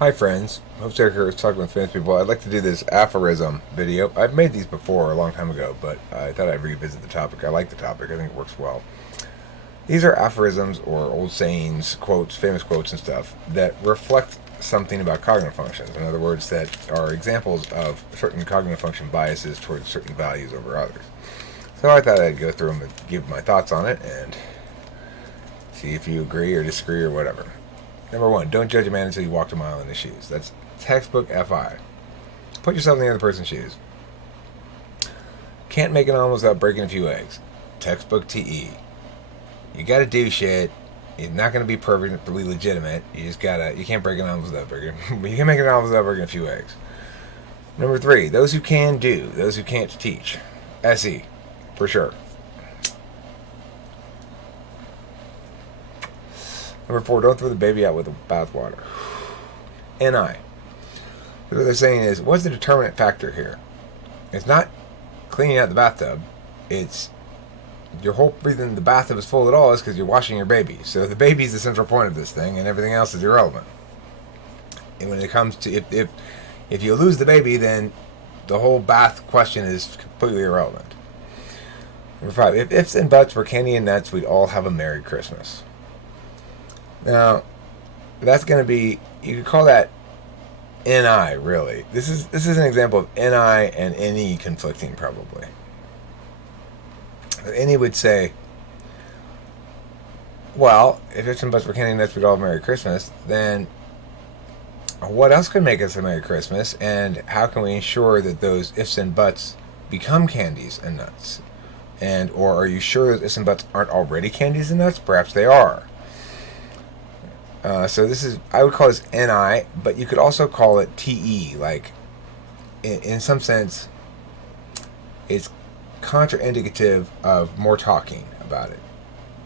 Hi friends, Hope Eric here is talking with famous people. I'd like to do this aphorism video. I've made these before a long time ago, but I thought I'd revisit the topic. I like the topic, I think it works well. These are aphorisms or old sayings, quotes, famous quotes and stuff that reflect something about cognitive functions. In other words, that are examples of certain cognitive function biases towards certain values over others. So I thought I'd go through them and give my thoughts on it and see if you agree or disagree or whatever. Number one, don't judge a man until you walked a mile in his shoes. That's textbook FI. Put yourself in the other person's shoes. Can't make an omelet without breaking a few eggs. Textbook TE. You gotta do shit. It's not gonna be perfectly legitimate. You can't break an omelet without breaking, but you can make an omelet without breaking a few eggs. Number three, those who can do, those who can't teach. SE, for sure. Number four, don't throw the baby out with the bathwater. NI. What they're saying is, what's the determinant factor here? It's not cleaning out the bathtub. It's your whole reason the bathtub is full at all is because you're washing your baby. So the baby's the central point of this thing, and everything else is irrelevant. And when it comes to if you lose the baby, then the whole bath question is completely irrelevant. Number five, if ifs and buts were candy and nuts, we'd all have a Merry Christmas. Now, that's going to be, you could call that NI, really. This is an example of NI and NE conflicting, probably. NE would say, well, if ifs and buts were candy and nuts, we'd all have Merry Christmas, then what else could make us a Merry Christmas, and how can we ensure that those ifs and buts become candies and nuts? And, or are you sure that ifs and buts aren't already candies and nuts? Perhaps they are. So this is, I would call this NI, but you could also call it TE. Like, in some sense, it's contraindicative of more talking about it,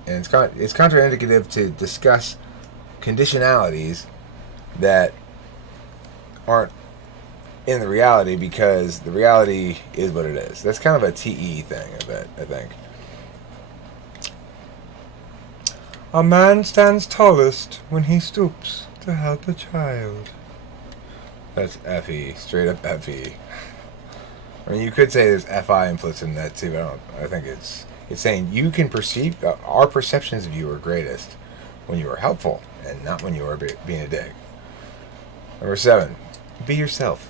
and it's contraindicative to discuss conditionalities that aren't in the reality, because the reality is what it is. That's kind of a TE thing, I think. A man stands tallest when he stoops to help a child. That's FE, straight up FE. I mean, you could say there's FI implicit in that too, but I think it's saying you can perceive, our perceptions of you are greatest when you are helpful and not when you are being a dick. Number seven, be yourself.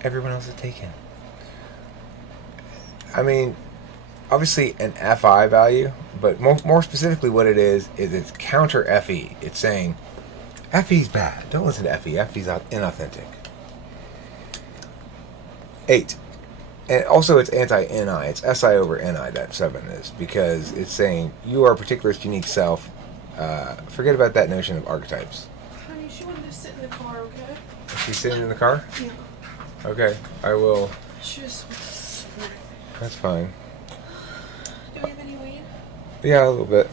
Everyone else is taken. I mean, obviously an FI value, but more specifically what it is it's counter FE. It's saying FE's bad. Don't listen to FE. FE's inauthentic. 8. And also it's anti-NI. It's SI over NI, that 7 is, because it's saying you are a particularist, unique self. Forget about that notion of archetypes. Honey, she wanted to sit in the car, okay? Is she sitting in the car? Yeah. Okay, I will. She just wants to sit. That's fine. Do we have any weed? Yeah, a little bit.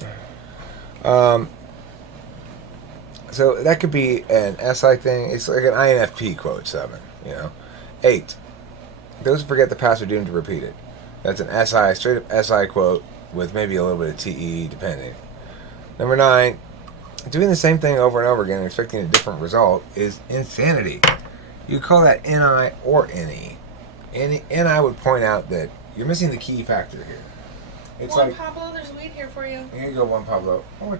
So that could be an SI thing. It's like an INFP quote, 7, 8. Those who forget the past are doomed to repeat it. That's an SI, straight up SI quote with maybe a little bit of TE depending. Number 9, doing the same thing over and over again and expecting a different result is insanity. You call that NI or NE. NI would point out that you're missing the key factor here. It's Juan like, Pablo, there's weed here for you. here you go, Juan Pablo. Oh,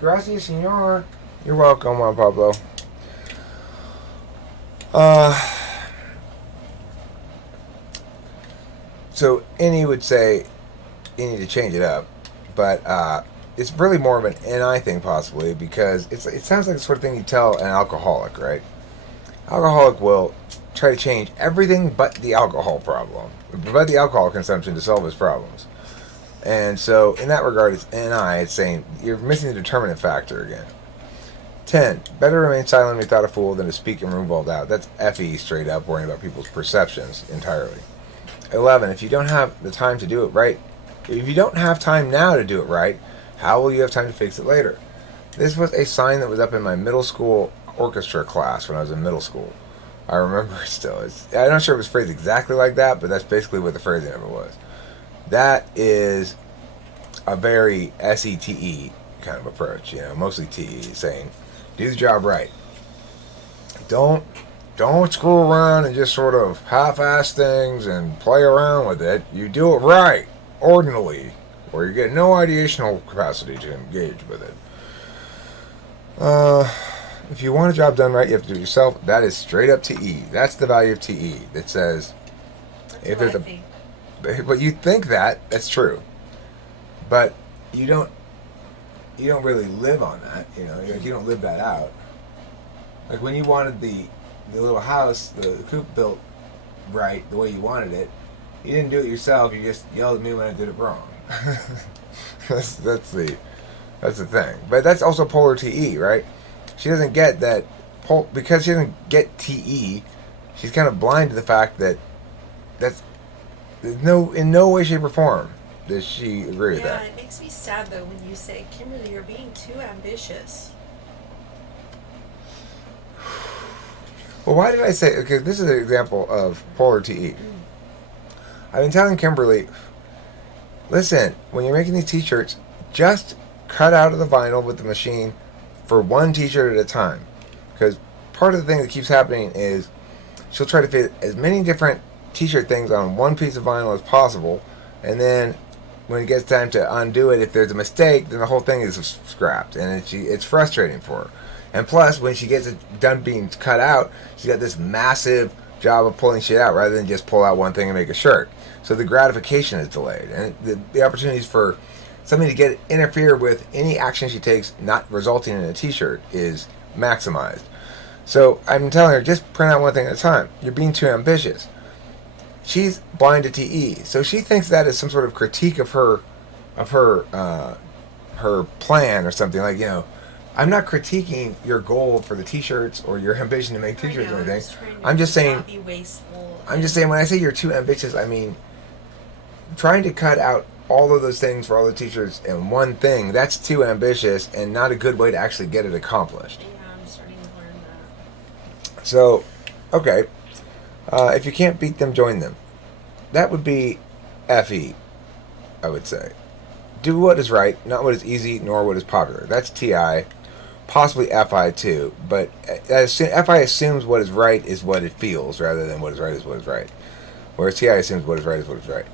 gracias, señor. You're welcome, Juan Pablo. So NE would say you need to change it up, but it's really more of an NI thing possibly, because it sounds like the sort of thing you tell an alcoholic, right? Alcoholic will try to change everything but the alcohol problem, but the alcohol consumption to solve his problems. And so in that regard, it's NI. It's saying you're missing the determinant factor again. 10. Better remain silent and be thought a fool than to speak and room balled out. That's FE, straight up, worrying about people's perceptions entirely. 11. If you don't have the time to do it right, if you don't have time now to do it right, how will you have time to fix it later? This was a sign that was up in my middle school orchestra class when I was in middle school. I remember it still. I'm not sure it was phrased exactly like that, but that's basically what the phrasing of it was. That is a very SETE kind of approach, mostly TE, saying, do the job right. don't screw around and just sort of half-ass things and play around with it. You do it right, ordinarily, or you get no ideational capacity to engage with it. If you want a job done right, you have to do it yourself. That is straight up TE. That's the value of TE. That says, That's if what there's I think. but you think that's true, but you don't really live on that. You don't live that out. Like when you wanted the little house, the coop built right the way you wanted it, you didn't do it yourself. You just yelled at me when I did it wrong. that's the thing. But that's also polar TE, right? She doesn't get that because she doesn't get TE. She's kind of blind to the fact that in no way, shape, or form does she agree with that. Yeah, it makes me sad though when you say, Kimberly, you're being too ambitious. Well, why did I say? Okay, this is an example of polar TE. I've been telling Kimberly, listen, when you're making these T-shirts, just cut out of the vinyl with the machine for one T-shirt at a time. Because part of the thing that keeps happening is she'll try to fit as many different T-shirt things on one piece of vinyl as possible, and then when it gets time to undo it, if there's a mistake, then the whole thing is scrapped, and it's frustrating for her. And plus, when she gets it done being cut out, she's got this massive job of pulling shit out rather than just pull out one thing and make a shirt. So the gratification is delayed, and the opportunities for something to interfere with any action she takes, not resulting in a T-shirt, is maximized. So I'm telling her, just print out one thing at a time. You're being too ambitious. She's blind to TE, so she thinks that is some sort of critique of her plan or something. Like, I'm not critiquing your goal for the T-shirts or your ambition to make T-shirts or anything. I'm just saying. Not be wasteful. I'm just saying when I say you're too ambitious, I mean trying to cut out all of those things for all the T-shirts in one thing. That's too ambitious and not a good way to actually get it accomplished. Yeah, I'm starting to learn that. So, okay. If you can't beat them, join them. That would be FE, I would say. Do what is right, not what is easy, nor what is popular. That's TI, possibly FI too. But FI assumes what is right is what it feels, rather than what is right is what is right. Whereas TI assumes what is right is what is right.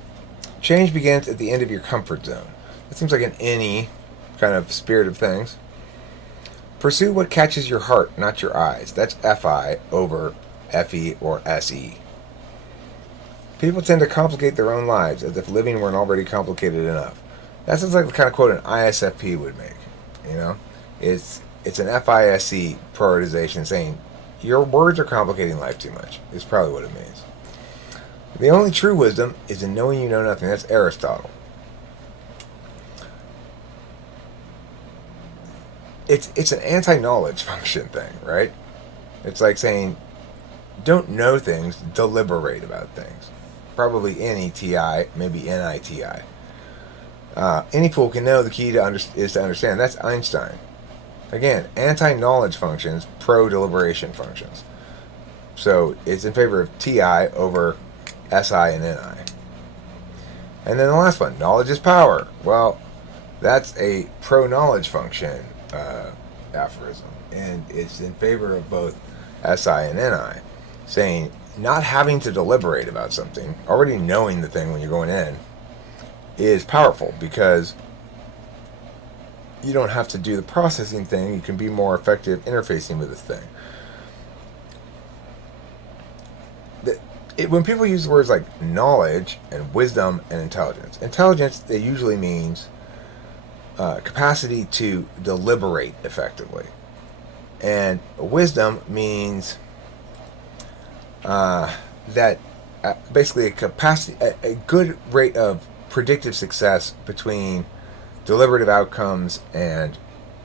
Change begins at the end of your comfort zone. That seems like an any kind of spirit of things. Pursue what catches your heart, not your eyes. That's FI over FE or SE. People tend to complicate their own lives as if living weren't already complicated enough. That sounds like the kind of quote an ISFP would make. It's an FISE prioritization saying your words are complicating life too much. Is probably what it means. The only true wisdom is in knowing you know nothing. That's Aristotle. It's an anti-knowledge function thing, right? It's like saying, don't know things, deliberate about things. Probably NETI, maybe NITI. Any fool can know the key is to understand. That's Einstein. Again, anti-knowledge functions, pro-deliberation functions. So it's in favor of TI over SI and NI. And then the last one, knowledge is power. Well, that's a pro-knowledge function aphorism. And it's in favor of both SI and NI. Saying not having to deliberate about something, already knowing the thing when you're going in, is powerful because you don't have to do the processing thing. You can be more effective interfacing with this thing. When people use words like knowledge and wisdom and intelligence, it usually means capacity to deliberate effectively. And wisdom means that basically a good rate of predictive success between deliberative outcomes and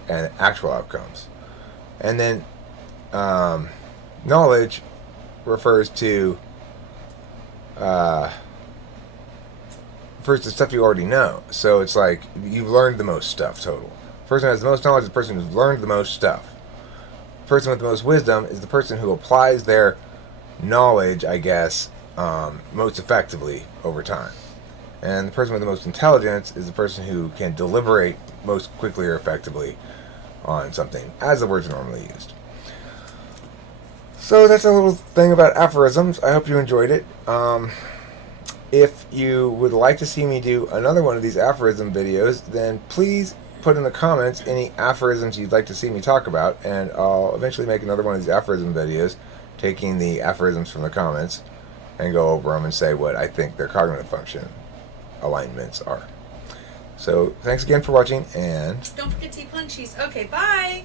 actual outcomes. And then knowledge refers to stuff you already know. So it's like you've learned the most stuff total. The person who has the most knowledge is the person who's learned the most stuff. The person with the most wisdom is the person who applies their knowledge, I guess, most effectively over time. And the person with the most intelligence is the person who can deliberate most quickly or effectively on something, as the words are normally used. So that's a little thing about aphorisms. I hope you enjoyed it. If you would like to see me do another one of these aphorism videos, then please put in the comments any aphorisms you'd like to see me talk about, and I'll eventually make another one of these aphorism videos, taking the aphorisms from the comments and go over them and say what I think their cognitive function alignments are. So thanks again for watching, and Don't forget to eat punchies. Okay, bye.